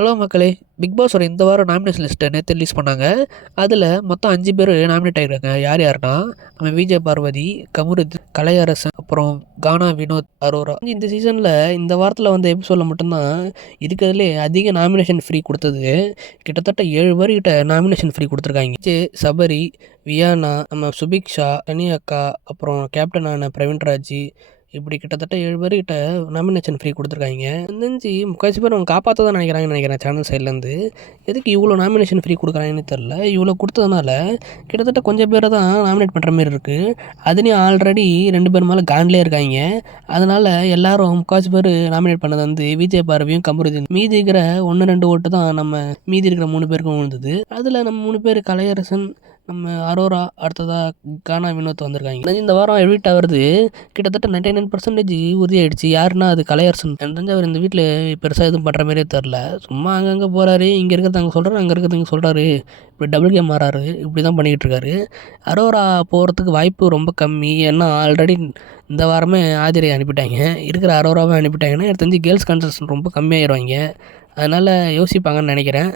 Hello மக்களே! Big பாஸோட இந்த வாரம் நாமினேஷன் லிஸ்ட்டை நேத்து ரிலீஸ் பண்ணாங்க. அதில மொத்தம் 5 பேர் நாமினேட் ஆகிருக்காங்க. யார் யாருன்னா, நம்ம விஜய் பார்வதி, கமருதீன், கலையரசன், அப்புறம் கானா வினோத், அரோரா. இந்த சீசனில் இந்த வாரத்தில் வந்த எபிசோடில் மட்டும்தான் இருக்கிறதுலே அதிக நாமினேஷன் ஃப்ரீ கொடுத்தது. கிட்டத்தட்ட 7 பேர்கிட்ட நாமினேஷன் ஃப்ரீ கொடுத்துருக்காங்க. விஜய், சபரி, வியானா, நம்ம சுபிக்ஷா, கனி அக்கா, அப்புறம் கேப்டனான பிரவீன்ராஜ், இப்படி கிட்டத்தட்ட 7 பேர்கிட்ட நாமினேஷன் ஃப்ரீ கொடுத்துருக்காங்க. தெரிஞ்சு முக்கால்வாசி பேர் அவங்க காப்பாற்ற தான் நினைக்கிறாங்கன்னு நினைக்கிறேன் சேனல் சைட்லேருந்து. எதுக்கு இவ்வளோ நாமினேஷன் ஃப்ரீ கொடுக்குறாங்கன்னு தெரில. இவ்வளோ கொடுத்ததுனால கிட்டத்தட்ட கொஞ்சம் பேரை தான் நாமினேட் பண்ணுற மாதிரி இருக்குது. அதுலேயும் ஆல்ரெடி 2 பேர் மேலே கான்லேயே இருக்காங்க. அதனால் எல்லோரும் முக்கால்வாசி பேர் நாமினேட் பண்ணது வந்து விஜய் பார்வையும் கமருதீன். மீதி இருக்கிற 1-2 ஓட்டு தான் நம்ம மீதி இருக்கிற 3 பேருக்கும் விழுந்தது. அதில் நம்ம 3 பேர் கலையரசன், நம்ம அரோரா, அடுத்ததாக கானா வினோத் வந்திருக்காங்க. இந்த வாரம் எடிட் ஆகிறது கிட்டத்தட்ட 99% உறுதியாயிடுச்சு. யாருன்னா அது கலையரசன். எனக்கு தெரிஞ்சு அவர் இந்த வீட்டில் பெருசாக எதுவும் பண்ணுற மாதிரியே தெரில. சும்மா அங்கங்கே போகிறாரு, இங்கே இருக்கிறது அங்கே சொல்கிறாரு, அங்கே இருக்கிறது இங்கே சொல்கிறாரு, இப்படி டபுள் கேம் மாறாரு, இப்படி தான் பண்ணிக்கிட்டு இருக்காரு. அரோரா போகிறதுக்கு வாய்ப்பு ரொம்ப கம்மி. ஏன்னா ஆல்ரெடி இந்த வாரமே ஆதிரை அனுப்பிட்டாங்க. இருக்கிற அரோராவை அனுப்பிட்டாங்கன்னா எனக்கு தெரிஞ்சு கேர்ள்ஸ் கன்செஷன் ரொம்ப கம்மியாகிடுவாங்க. அதனால் யோசிப்பாங்கன்னு நினைக்கிறேன்.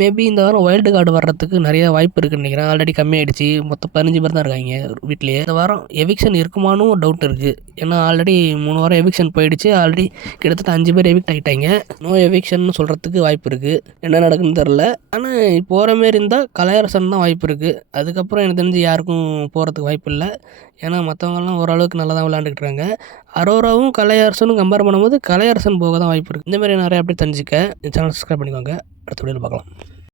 மேபி இந்த வாரம் வைல்டு கார்டு வர்றதுக்கு நிறைய வாய்ப்பு இருக்குதுன்னு நினைக்கிறேன். ஆல்ரெடி கம்மியாயிடுச்சு. மொத்தம் 15 பேர் தான் இருக்காங்க வீட்லேயே. இந்த வாரம் எவிக்ஷன் இருக்குமானு டவுட் இருக்குது. ஏன்னா ஆல்ரெடி 3 வாரம் எவிக்ஷன் போயிடுச்சு. ஆல்ரெடி கிட்டத்தட்ட 5 பேர் எவிக்ட் ஆகிட்டாங்க. நோ எவிக்ஷன் சொல்கிறதுக்கு வாய்ப்பு இருக்குது. என்ன நடக்குன்னு தெரில. ஆனால் போகிற மாரி இருந்தால் கலையரசன் தான் வாய்ப்பு இருக்குது. அதுக்கப்புறம் எனக்கு தெரிஞ்சு யாருக்கும் போகிறதுக்கு வாய்ப்பு இல்லை. ஏன்னா மற்றவங்கலாம் ஓரளவுக்கு நல்லா தான் விளையாண்டுக்கிட்டு இருக்காங்க. அரோராவும் கலையரசனும் கம்பேர் பண்ணும்போது கலையரசன் போக தான் வாய்ப்பு இருக்குது. இந்த மாதிரி நிறைய அப்படி தெரிஞ்சுக்க சேனல் சப்ஸ்கிரைப் பண்ணிக்கோங்க. அடுத்த வீடியோவில் பார்க்கலாம்.